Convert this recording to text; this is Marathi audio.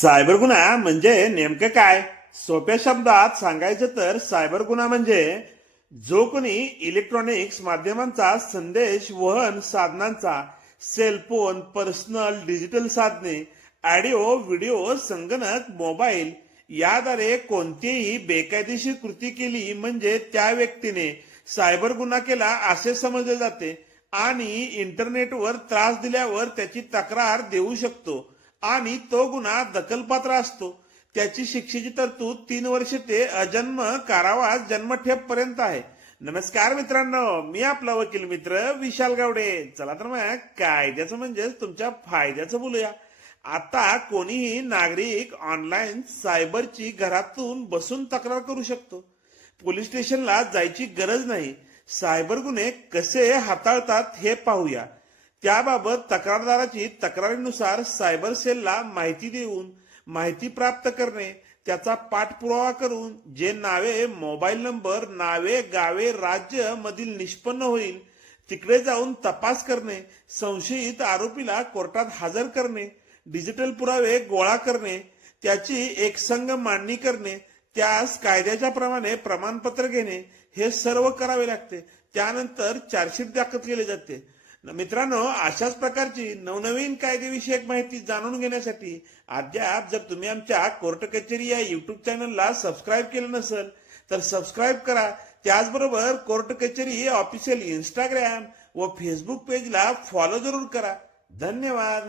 सायबर गुन्हा म्हणजे नेमकं काय? सोप्या शब्दात सांगायचं तर सायबर गुन्हा म्हणजे जो कोणी इलेक्ट्रॉनिक्स माध्यमांचा संदेश वहन साधनांचा सेलफोन पर्सनल डिजिटल साधने ऑडिओ व्हिडिओ संगणक मोबाईल याद्वारे कोणतीही बेकायदेशीर कृती केली म्हणजे त्या व्यक्तीने सायबर गुन्हा केला असे समजले जाते आणि इंटरनेटवर त्रास दिल्यावर त्याची तक्रार देऊ शकतो. आणि तो गुन्हा दखलपात्र असतो. त्याची शिक्षेची तरतूद तीन वर्ष ते अजन्म कारावास जन्मठेप पर्यंत आहे. नमस्कार मित्रांनो मी आपला वकील मित्र विशाल गावडे. चला तर मग कायद्याचं म्हणजेच तुमच्या फायद्याचं बोलूया. आता कोणीही नागरिक ऑनलाईन सायबरची घरातून बसून तक्रार करू शकतो. पोलीस स्टेशनला जायची गरज नाही. सायबर गुन्हे कसे हाताळतात हे पाहूया. त्याबाबत तक्रारदाराची तक्रारीनुसार सायबर सेलला माहिती देऊन माहिती प्राप्त करणे त्याचा पाठपुरावा करून जे नावे मोबाईल नंबर नावे गावे राज्य मधील निष्पन्न होईल तिकडे जाऊन तपास करणे संशयित आरोपीला कोर्टात हजर करणे डिजिटल पुरावे गोळा करणे त्याची एकसंग मांडणी करणे त्यास कायद्याच्या प्रमाणे प्रमाणपत्र घेणे हे सर्व करावे लागते. त्यानंतर चार्जशीट दाखल केले जाते. मित्रांनो अशाच प्रकारची नवनवीन कायदेविषयक माहिती जाणून घेण्यासाठी अद्याप जर तुम्ही आमच्या कोर्ट कचेरी या युट्यूब चॅनलला सबस्क्राईब केलं नसेल तर सबस्क्राईब करा. त्याचबरोबर कोर्ट कचेरी ऑफिशियल इंस्टाग्राम व फेसबुक पेजला फॉलो जरूर करा. धन्यवाद.